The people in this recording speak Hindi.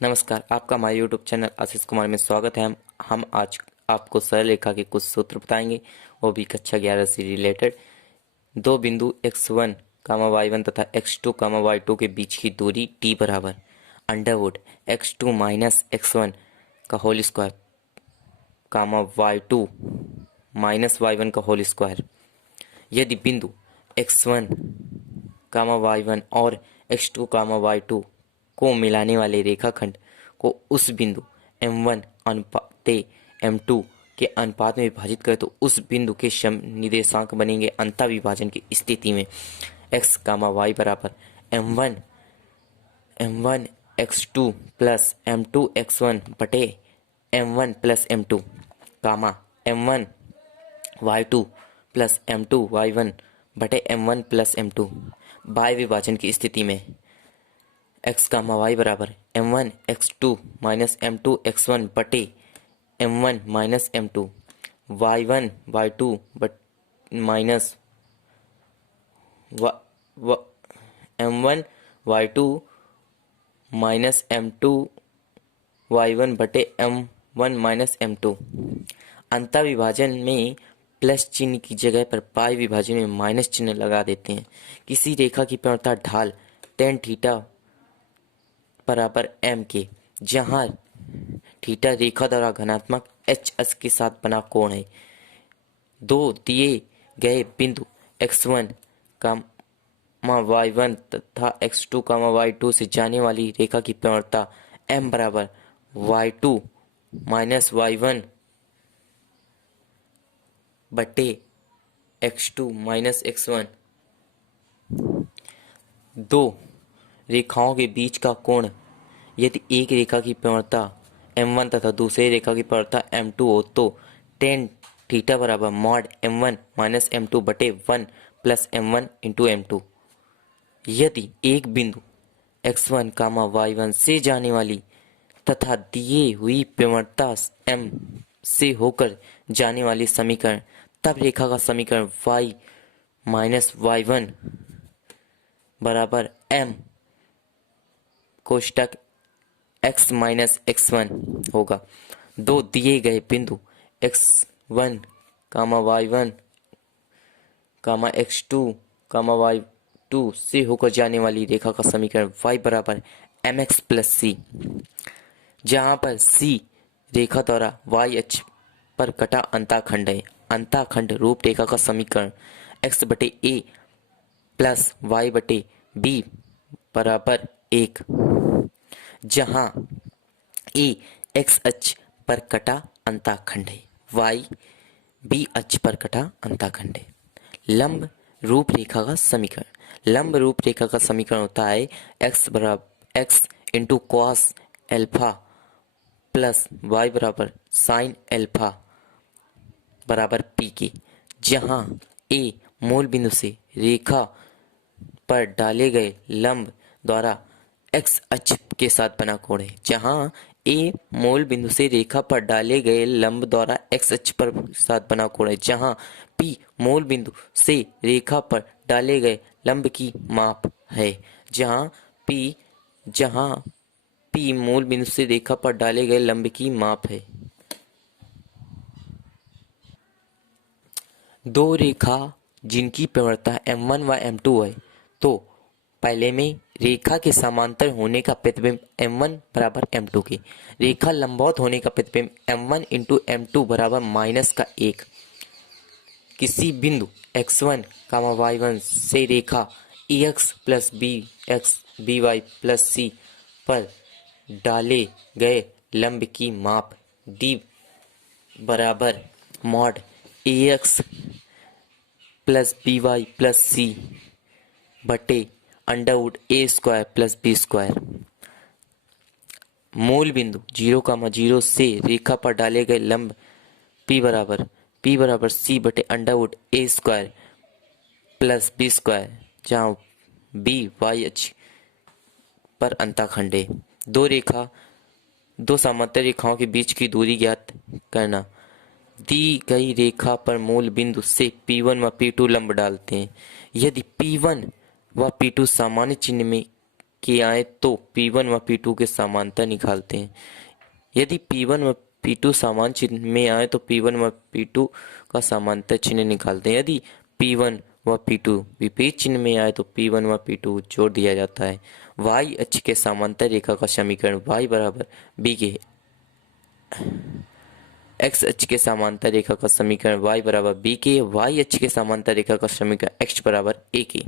नमस्कार, आपका हमारे यूट्यूब चैनल आशीष कुमार में स्वागत है। हम आज आपको सरल रेखा के कुछ सूत्र बताएंगे, वो भी कक्षा 11 से रिलेटेड। दो बिंदु x1 कामा y1 तथा x2 कामा y2 के बीच की दूरी t बराबर अंडरवुड x2 माइनस x1 का होल स्क्वायर कामा y2 माइनस y1 का होल स्क्वायर। यदि बिंदु x1 कामा y1 और x2 कामा y2 को मिलाने वाले रेखाखंड को उस बिंदु m1 अनुपात m2 के अनुपात में विभाजित करें तो उस बिंदु के सम निर्देशांक बनेंगे। अंतः विभाजन की स्थिति में x कामा y बराबर m1 x2 plus m2 x1 बटे m1 प्लस m2 कामा m1 y2 plus m2 y1 बटे m1 प्लस m2। बाह्य विभाजन की स्थिति में x कामा y बराबर m1 x2 minus m2 x1 बटे m1 minus m2 y1 y2 but minus m1 y2 minus m2 y1 बटे m1 माइनस m2। अंतः विभाजन में प्लस चिन्ह की जगह पर बाह्य विभाजन में माइनस चिन्ह लगा देते हैं। किसी रेखा की प्रवणता ढाल tan थीटा बराबर m के, जहां थीटा रेखा द्वारा घनात्मक h अक्ष के साथ बना कोण है। दो दिए गए बिंदु x1 कामा y1 तथा x2 कामा y2 से जाने वाली रेखा की प्रवणता m बराबर y2 माइनस y1 बटे x2 माइनस x1। दो रेखाओं के बीच का कोण यदि एक रेखा की प्रवणता m1 तथा दूसरी रेखा की प्रवणता m2 हो तो tan थीटा बराबर मॉड m1 माइनस m2 बटे 1 प्लस m1 इंटू m2। यदि एक बिंदु x1 कामा y1 से जाने वाली तथा दिए हुई प्रवणता m से होकर जाने वाली समीकरण, तब रेखा का समीकरण y माइनस y1 बराबर m कोष्टक x माइनस x1 होगा। दो दिए गए बिंदु x1 कामा y1 कामा x2 कामा y2 से होकर जाने वाली रेखा का समीकरण y बराबर mx प्लस c, जहाँ पर c रेखा द्वारा y अक्ष पर कटा अंतःखंड है। अंतःखंड रूप रेखा का समीकरण x बटे a प्लस y बटे b बराबर 1, जहां a x अक्ष पर कटा अंतःखंड है, y b अक्ष पर कटा अंतःखंड है। लंब रूप रेखा का समीकरण। लंब रूप रेखा का समीकरण होता है x बराबर x into cos alpha plus y बराबर साइन एल्फा बराबर p के, जहां a मूल बिंदु से रेखा पर डाले गए लंब द्वारा x अक्ष के साथ बना कोण है। जहां a मूल बिंदु से रेखा पर डाले गए लंब द्वारा x अक्ष पर साथ बना कोण है। जहां p मूल बिंदु से रेखा पर डाले गए लंब की माप है। जहां p मूल बिंदु से रेखा पर डाले गए लंब की माप है। दो रेखा जिनकी प्रवणता m1 व m2 है, तो पहले में रेखा के समांतर होने का प्रतिबिंब m1 बराबर m2 के, रेखा लंबवत होने का प्रतिबिंब m1 इंटू m2 बराबर माइनस का 1। किसी बिंदु x1 कामा y1 से रेखा ax plus bx by plus c पर डाले गए लंब की माप d बराबर mod ax plus by plus c बटे under root a square plus b square. मूल बिंदु 0,0 से रेखा पर डाले गए लंब p बराबर c बटे under root a square plus b square, जहाँ b y अक्ष पर अंतःखंड है। दो समांतर रेखाओं के बीच की दूरी ज्ञात करना। दी गई रेखा पर मूल बिंदु से p1 व p2 लंब डालते हैं। यदि p1 व p2 सामान्य चिन्ह में के आए तो P1 व P2 के समांतर निकालते हैं। यदि P1 व P2 समान चिन्ह में आए तो P1 व P2 का समांतर चिन्ह निकालते हैं। यदि P1 व P2 विपरीत चिन्ह में आए तो P1 व P2 जोड़ दिया जाता है। y अक्ष के समांतर रेखा का समीकरण y बराबर b के x अक्ष के समांतर रेखा का समीकरण y बराबर b के y अक्ष के समांतर रेखा का समीकरण x बराबर a के।